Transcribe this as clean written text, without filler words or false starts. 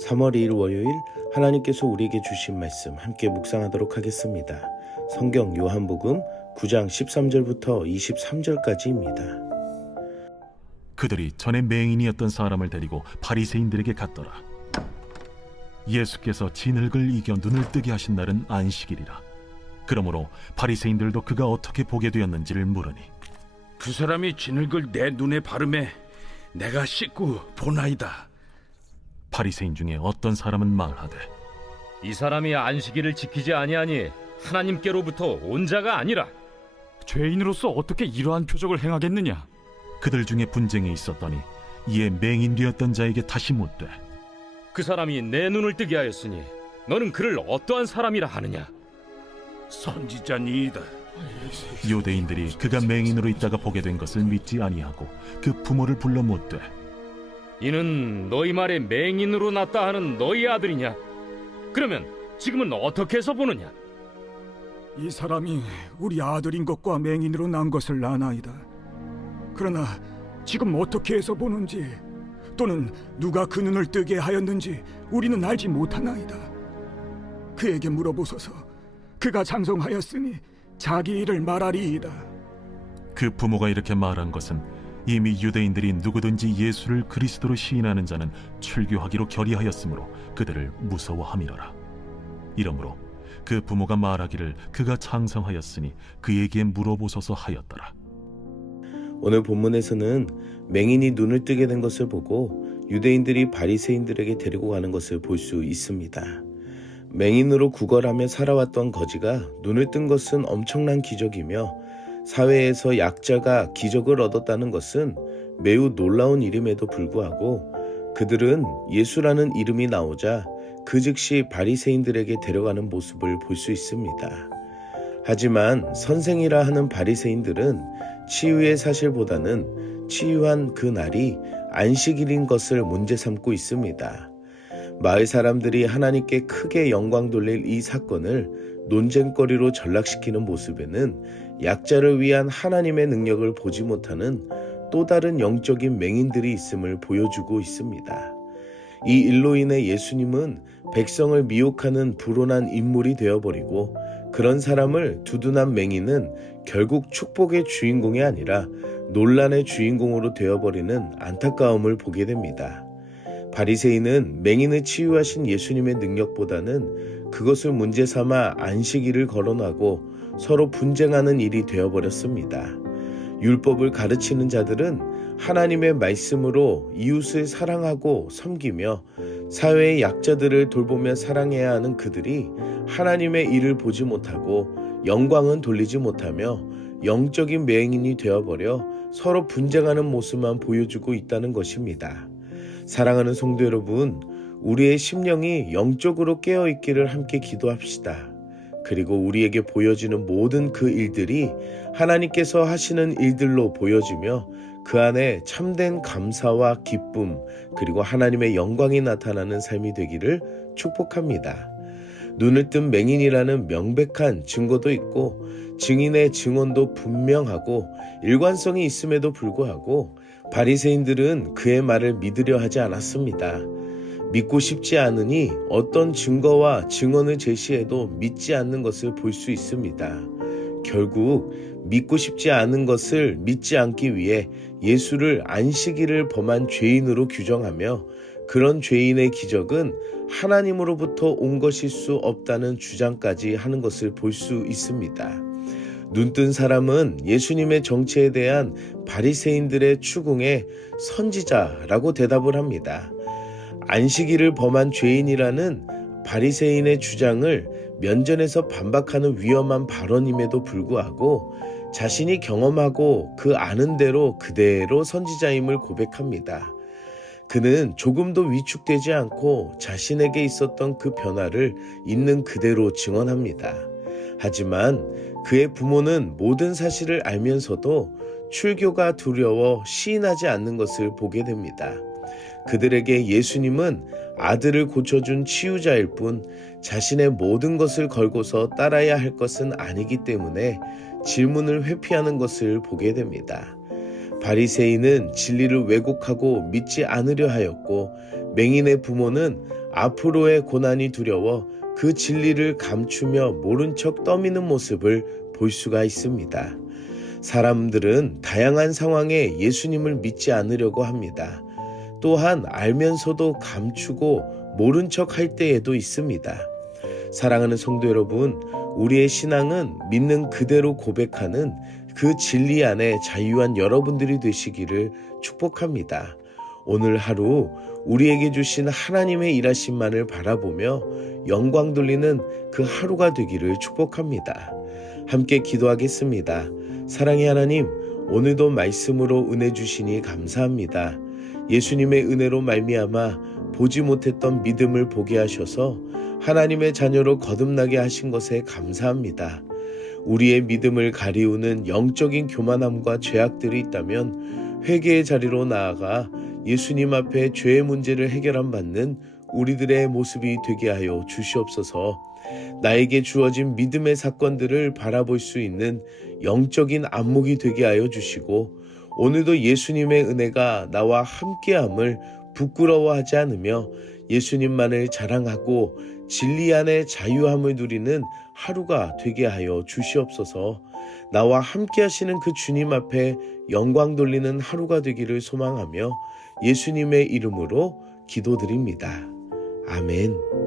3월 2일 월요일 하나님께서 우리에게 주신 말씀 함께 묵상하도록 하겠습니다. 성경 요한복음 9장 13절부터 23절까지입니다. 그들이 전에 맹인이었던 사람을 데리고 바리새인들에게 갔더라. 예수께서 진흙을 이겨 눈을 뜨게 하신 날은 안식일이라. 그러므로 바리새인들도 그가 어떻게 보게 되었는지를 물으니, 그 사람이 진흙을 내 눈에 바르매 내가 씻고 보나이다. 바리새인 중에 어떤 사람은 말하되, 이 사람이 안식일을 지키지 아니하니 하나님께로부터 온 자가 아니라. 죄인으로서 어떻게 이러한 표적을 행하겠느냐? 그들 중에 분쟁이 있었더니 이에 맹인 되었던 자에게 다시 묻되, 그 사람이 내 눈을 뜨게 하였으니 너는 그를 어떠한 사람이라 하느냐? 선지자니이다. 유대인들이 그가 맹인으로 있다가 보게 된 것을 믿지 아니하고 그 부모를 불러 묻되, 이는 너희 말에 맹인으로 났다 하는 너희 아들이냐? 그러면 지금은 어떻게 해서 보느냐? 이 사람이 우리 아들인 것과 맹인으로 난 것을 아나이다. 그러나 지금 어떻게 해서 보는지 또는 누가 그 눈을 뜨게 하였는지 우리는 알지 못하나이다. 그에게 물어보소서. 그가 장성하였으니 자기 일을 말하리이다. 그 부모가 이렇게 말한 것은 이미 유대인들이 누구든지 예수를 그리스도로 시인하는 자는 출교하기로 결의하였으므로 그들을 무서워함이로라. 이러므로 그 부모가 말하기를 그가 장성하였으니 그에게 물어보소서 하였더라. 오늘 본문에서는 맹인이 눈을 뜨게 된 것을 보고 유대인들이 바리새인들에게 데리고 가는 것을 볼 수 있습니다. 맹인으로 구걸하며 살아왔던 거지가 눈을 뜬 것은 엄청난 기적이며 사회에서 약자가 기적을 얻었다는 것은 매우 놀라운 일임에도 불구하고 그들은 예수라는 이름이 나오자 그 즉시 바리새인들에게 데려가는 모습을 볼 수 있습니다. 하지만 선생이라 하는 바리새인들은 치유의 사실보다는 치유한 그 날이 안식일인 것을 문제 삼고 있습니다. 마을 사람들이 하나님께 크게 영광 돌릴 이 사건을 논쟁거리로 전락시키는 모습에는 약자를 위한 하나님의 능력을 보지 못하는 또 다른 영적인 맹인들이 있음을 보여주고 있습니다. 이 일로 인해 예수님은 백성을 미혹하는 불온한 인물이 되어버리고 그런 사람을 두둔한 맹인은 결국 축복의 주인공이 아니라 논란의 주인공으로 되어버리는 안타까움을 보게 됩니다. 바리새인은 맹인을 치유하신 예수님의 능력보다는 그것을 문제 삼아 안식일을 거론하고 서로 분쟁하는 일이 되어버렸습니다. 율법을 가르치는 자들은 하나님의 말씀으로 이웃을 사랑하고 섬기며 사회의 약자들을 돌보며 사랑해야 하는 그들이 하나님의 일을 보지 못하고 영광은 돌리지 못하며 영적인 맹인이 되어버려 서로 분쟁하는 모습만 보여주고 있다는 것입니다. 사랑하는 성도 여러분, 우리의 심령이 영적으로 깨어있기를 함께 기도합시다. 그리고 우리에게 보여지는 모든 그 일들이 하나님께서 하시는 일들로 보여지며 그 안에 참된 감사와 기쁨 그리고 하나님의 영광이 나타나는 삶이 되기를 축복합니다. 눈을 뜬 맹인이라는 명백한 증거도 있고 증인의 증언도 분명하고 일관성이 있음에도 불구하고 바리새인들은 그의 말을 믿으려 하지 않았습니다. 믿고 싶지 않으니 어떤 증거와 증언을 제시해도 믿지 않는 것을 볼 수 있습니다. 결국 믿고 싶지 않은 것을 믿지 않기 위해 예수를 안식일을 범한 죄인으로 규정하며 그런 죄인의 기적은 하나님으로부터 온 것일 수 없다는 주장까지 하는 것을 볼 수 있습니다. 눈뜬 사람은 예수님의 정체에 대한 바리새인들의 추궁에 선지자라고 대답을 합니다. 안식일을 범한 죄인이라는 바리새인의 주장을 면전에서 반박하는 위험한 발언임에도 불구하고 자신이 경험하고 그 아는 대로 그대로 선지자임을 고백합니다. 그는 조금도 위축되지 않고 자신에게 있었던 그 변화를 있는 그대로 증언합니다. 하지만 그의 부모는 모든 사실을 알면서도 출교가 두려워 시인하지 않는 것을 보게 됩니다. 그들에게 예수님은 아들을 고쳐준 치유자일 뿐 자신의 모든 것을 걸고서 따라야 할 것은 아니기 때문에 질문을 회피하는 것을 보게 됩니다. 바리새인은 진리를 왜곡하고 믿지 않으려 하였고 맹인의 부모는 앞으로의 고난이 두려워 그 진리를 감추며 모른 척 떠미는 모습을 볼 수가 있습니다. 사람들은 다양한 상황에 예수님을 믿지 않으려고 합니다. 또한 알면서도 감추고 모른 척 할 때에도 있습니다. 사랑하는 성도 여러분, 우리의 신앙은 믿는 그대로 고백하는 그 진리 안에 자유한 여러분들이 되시기를 축복합니다. 오늘 하루 우리에게 주신 하나님의 일하심만을 바라보며 영광 돌리는 그 하루가 되기를 축복합니다. 함께 기도하겠습니다. 사랑의 하나님, 오늘도 말씀으로 은혜 주시니 감사합니다. 예수님의 은혜로 말미암아 보지 못했던 믿음을 보게 하셔서 하나님의 자녀로 거듭나게 하신 것에 감사합니다. 우리의 믿음을 가리우는 영적인 교만함과 죄악들이 있다면 회개의 자리로 나아가 예수님 앞에 죄의 문제를 해결함 받는 우리들의 모습이 되게 하여 주시옵소서. 나에게 주어진 믿음의 사건들을 바라볼 수 있는 영적인 안목이 되게 하여 주시고, 오늘도 예수님의 은혜가 나와 함께함을 부끄러워하지 않으며 예수님만을 자랑하고 진리 안에 자유함을 누리는 하루가 되게 하여 주시옵소서. 나와 함께 하시는 그 주님 앞에 영광 돌리는 하루가 되기를 소망하며 예수님의 이름으로 기도드립니다. 아멘.